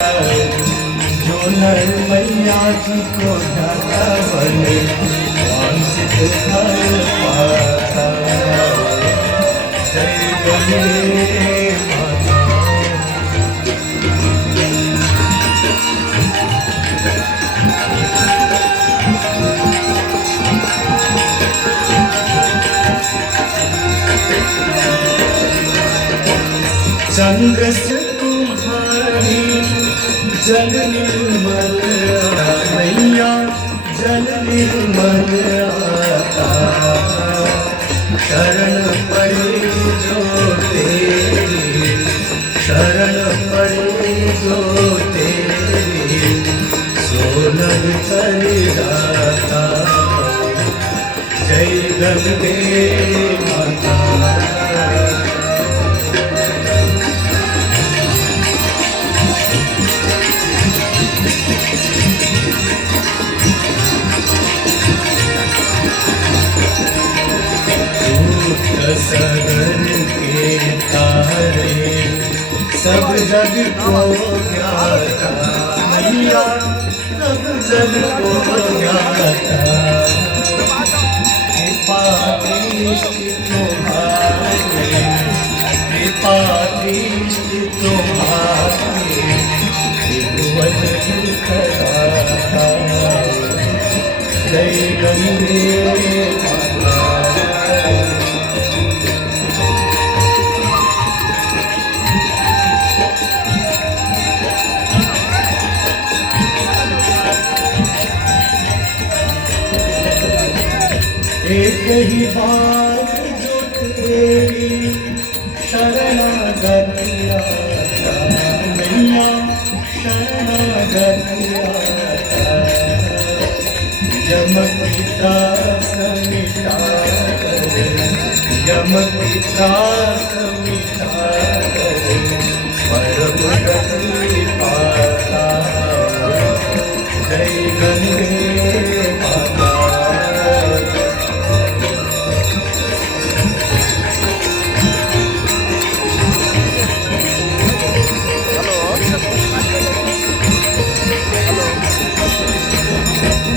जो नर मैया जी को ढकावन वांछित फल पाता। जय गंगे माता। चंद्र से तुम्हारी जल निर्मल मैया जल निर्मल आता। शरण पड़े जो तेरी शरण पड़े जो तेरी सोनल कर जाता। जय गंगे माता। सगर के तारे सब जग को ज्ञाता। मैया सब जग को ज्ञाता। कृपा दृष्टि तुम्हारी कृपा दृष्टि तुम्हारी त्रिभुवन दुखदाता। जय गंगे माता। एक ही बात जो तेरी शरणागति आता। मैया शरणागति आता। यम की त्रास मिटा कर यम की त्रास मिटा कर परम गति पाता। जय गंगे माता।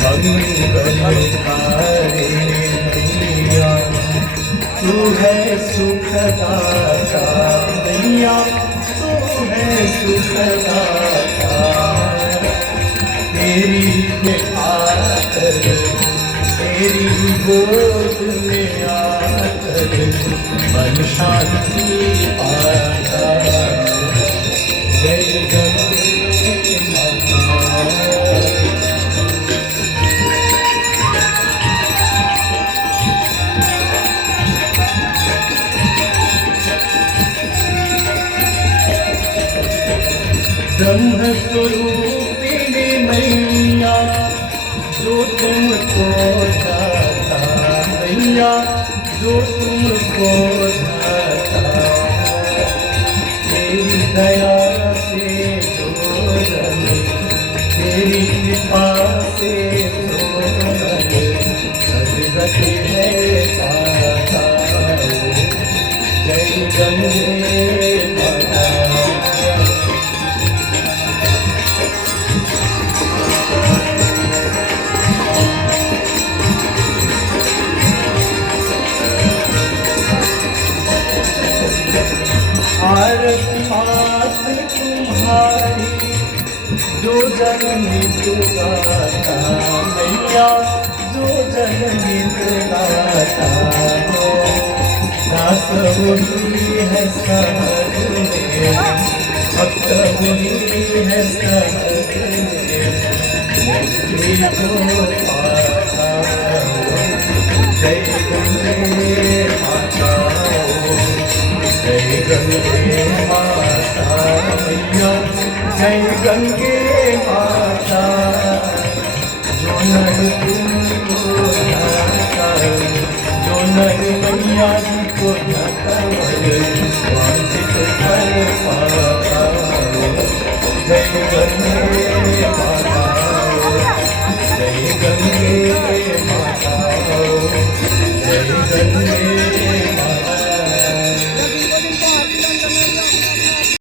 मंगलकारी मैया तू है सुखदाता। मैया तू है सुखदाता। तेरी आकर तेरी गोद में आकर मन शांति पाता। जय गंगे माता। ब्रह्म स्वरूपिणी मैया जो तुमको जाता। मैया जो तुमको जाता। तेरी दया से जोड़न तेरी कृपा से जोड़न सदगति है पाता। जय गंगे माता। आरती मात्र तुम्हारी जो जन नित गाता। मैया जो जन नित गाता। दास वही है सहज में भक्त वही है सहज में मुक्ति को पाता। जय गंगे माता। जय गंगे माता। मैया जय गंगे माता। जो नर तुमको ढका जो नर मैया जी को ढकावन वांछित फल पाता।